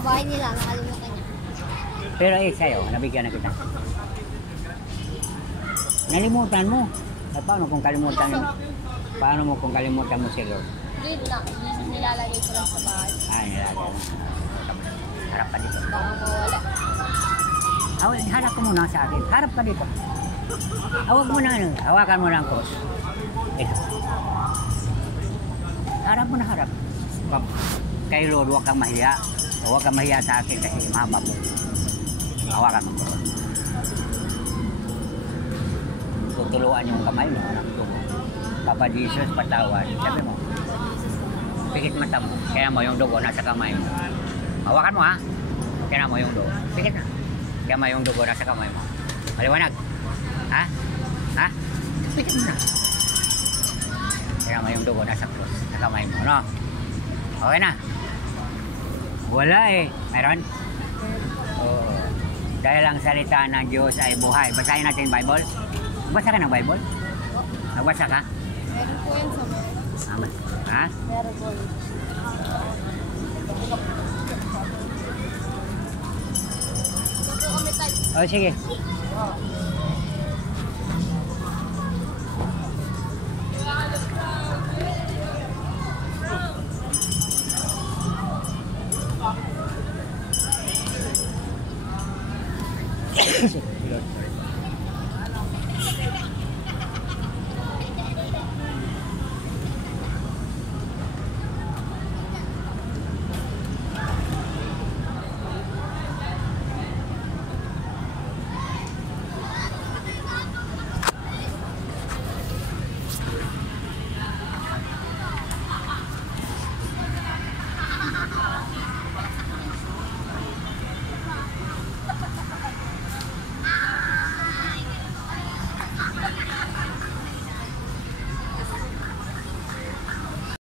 Sa bahay nila, nakalimutan niya. Pero sa'yo, nabigyan na kita. Nalimutan mo. At paano kung kalimutan mo? Paano mo kung kalimutan mo si Lord? Doon lang, nilalagay ko lang sa bahay. Nilalagay lang. Harap ka dito. Baka mawala. Harap ka muna sa akin. Harap ka dito. Hawag mo na, hawakan mo na ang cross. Ito. Harap mo na harap. Kay Lord, huwag kang mahiya. Huwag kang mahiya sa akin kasi mahaba mo. Hawakan mo. Tutuluan yung kamay mo. Papa Jesus, patawad. Sabi mo. Pikit mata mo. Kaya mo yung dugo nasa kamay mo. Hawakan mo ha. Kaya mo yung dugo. Pikit na. Kaya mo yung dugo nasa kamay mo. Maliwanag. Ha? Ha? Pikit mo na. Kaya mo yung dugo nasa cross. Sa kamay mo. No? Okay na. Wala eh. Mayroon? Oo. Dahil ang salita ng Diyos ay buhay. Basahin natin yung Bible. Basa ka ng Bible? Nagbasa ka? Meron po yan sa mga. Ha? Meron po. Oh, sige. Sige.